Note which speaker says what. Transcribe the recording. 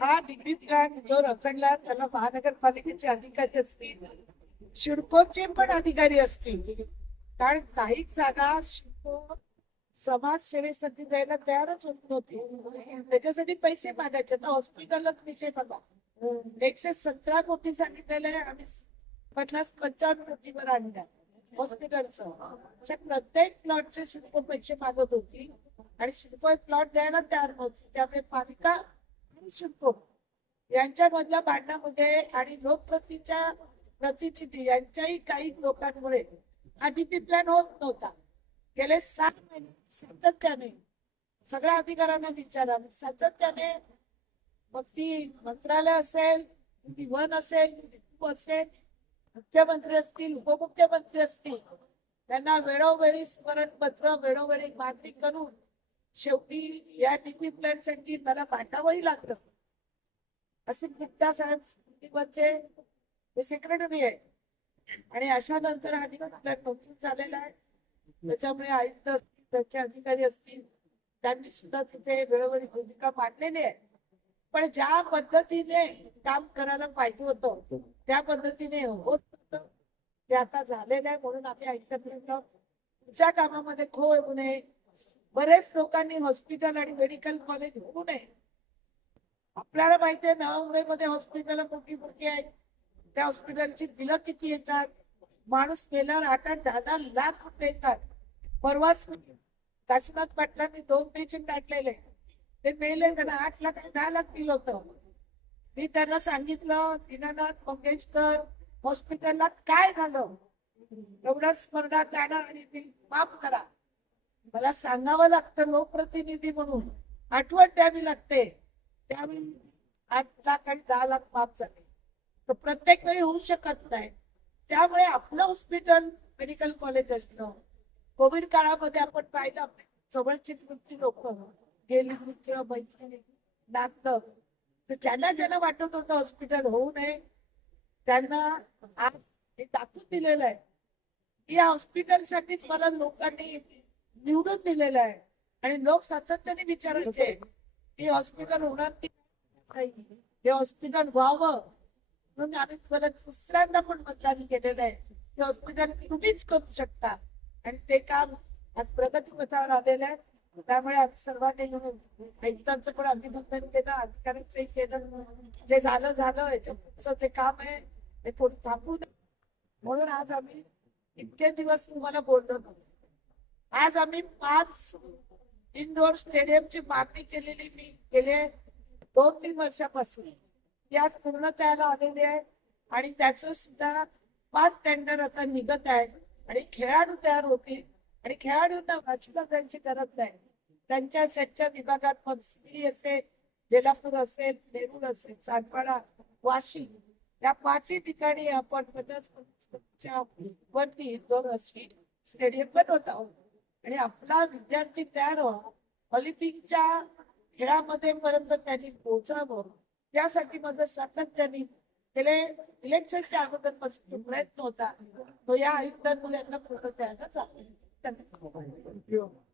Speaker 1: हा degree plan जो रखडला त्याला महानगरपालिकेचे अधिकारी असतील शिडकोचे पण अधिकारी असतील. कारण काही जागा शिडको समाजसेवेसाठी द्यायला तयारच होत नव्हती. त्याच्यासाठी पैसे मागायचे. तर हॉस्पिटलच विषय बघा. एकशे सतरा कोटी सांगितलेले आम्ही पन्नास पंचावन्न कोटीवर आणल्या हॉस्पिटलचं. अशा प्रत्येक प्लॉटचे शिल्प पैसे मागत होती. आणि शिल्प प्लॉट द्यायला तयार नव्हती. त्यामुळे पालिका आणि शिल्प यांच्यामधल्या भांडणामध्ये आणि लोकप्रतीच्या प्रतिनिधी यांच्याही काही लोकांमुळे हा डीपी प्लॅन होत नव्हता. गेले सात महिने सातत्याने सगळ्या अधिकाऱ्यांना विचारा सातत्याने मग ती मंत्रालय असेल ती वन असेल ती असेल मुख्यमंत्री असतील उपमुख्यमंत्री असतील त्यांना वेळोवेळी स्मरणपत्र वेळोवेळी मागणी करून शेवटी या डीपी प्लॅनसाठी मला भांडावंही लागत. असे गुप्ता साहेब ते सेक्रेटरी आहे आणि अशा नंतर हा प्लॅन मंजूर झालेला आहे. त्याच्यामुळे आयुक्त असतील त्यांचे अधिकारी असतील त्यांनी सुद्धा तिथे वेळोवेळी भूमिका मांडलेली आहे. पण ज्या पद्धतीने काम करायला पाहिजे होतं त्या पद्धतीने होत नव्हतं. ते आता झालेलं आहे म्हणून आम्ही आयुक्तापर्यंत तुमच्या कामामध्ये खो येऊ नये. बरेच लोकांनी हॉस्पिटल आणि मेडिकल कॉलेज होऊ नये. आपल्याला माहिती आहे नवा मुंबईमध्ये हॉस्पिटल मोठी मोठी आहेत. त्या हॉस्पिटलची बिलं किती येतात? माणूस मेल्यावर आठ आठ दहा दहा लाख रुपये येतात. परवाच काशीनाथ पाटलांनी दोन पेशंट आणलेले. ते मेले त्यांना आठ लाख दहा लाख दिलं होतं. मी त्यांना सांगितलं दीनानाथ मंगेशकर हॉस्पिटलला काय झालं? एवढं स्पर्धा जाणं आणि माफ करा. मला सांगावं लागतं लोकप्रतिनिधी म्हणून. आठवण द्यावी लागते. त्यावेळी आठ लाख आणि दहा लाख माफ झाले. तर प्रत्येक वेळी होऊ शकत नाही. त्यामुळे आपलं हॉस्पिटल मेडिकल कॉलेज असणं कोविड काळामध्ये आपण पाहिलं आपल्या जवळची मृत्यू लोक गेली मित्र मैत्रिणी नातं तर ज्यांना ज्यांना वाटत होतं हॉस्पिटल होऊ नये त्यांना आज हे दाखवून दिलेलं आहे. की या हॉस्पिटलसाठीच मला लोकांनी निवडून दिलेलं आहे. आणि लोक सातत्याने विचारायचे की हॉस्पिटल होणार हे हॉस्पिटल व्हावं. म्हणून आम्ही तुम्हाला दुसऱ्यांदा पण मतदान केलेलं आहे. हे हॉस्पिटल तुम्हीच करू शकता. आणि ते काम आज प्रगती पथावर आलेलं आहे. त्यामुळे आम्ही सर्वांनी मिळून आयुक्तांचं पण अभिनंदन केलं अधिकाऱ्यांचंही केलं. जे झालं झालं. याच्या पुढचं ते काम आहे ते थोडं थांबू नये. म्हणून आज आम्ही इतके दिवस तुम्हाला बोललो नव्हतो. आज आम्ही पाच इंडोर स्टेडियमची मागणी केलेली मी गेले दोन तीन वर्षापासून. ती आज पूर्णतयाला आलेली आहे आणि त्याच सुद्धा पाच टेंडर आता निघत आहे आणि खेळाडू तयार होतील आणि खेळाडूंना वाचलं त्यांची गरज नाही. त्यांच्या त्यांच्या विभागात मग सिटी असेल बेलापूर असेल नेरूळ असेल सातपाडा वाशी या पाचही ठिकाणी आपण पन्नास वरती इंदोर अशी स्टेडियम बनवत आहोत. आणि आपला विद्यार्थी तयार व्हा ऑलिम्पिकच्या खेळामध्ये पर्यंत त्यांनी पोहोचावं. त्यासाठी माझं सातत्याने गेले इलेक्शनच्या अगोदरपासून जो प्रयत्न होता तो या आयुक्तांमुळे यांना पूर्ण द्यायला चालू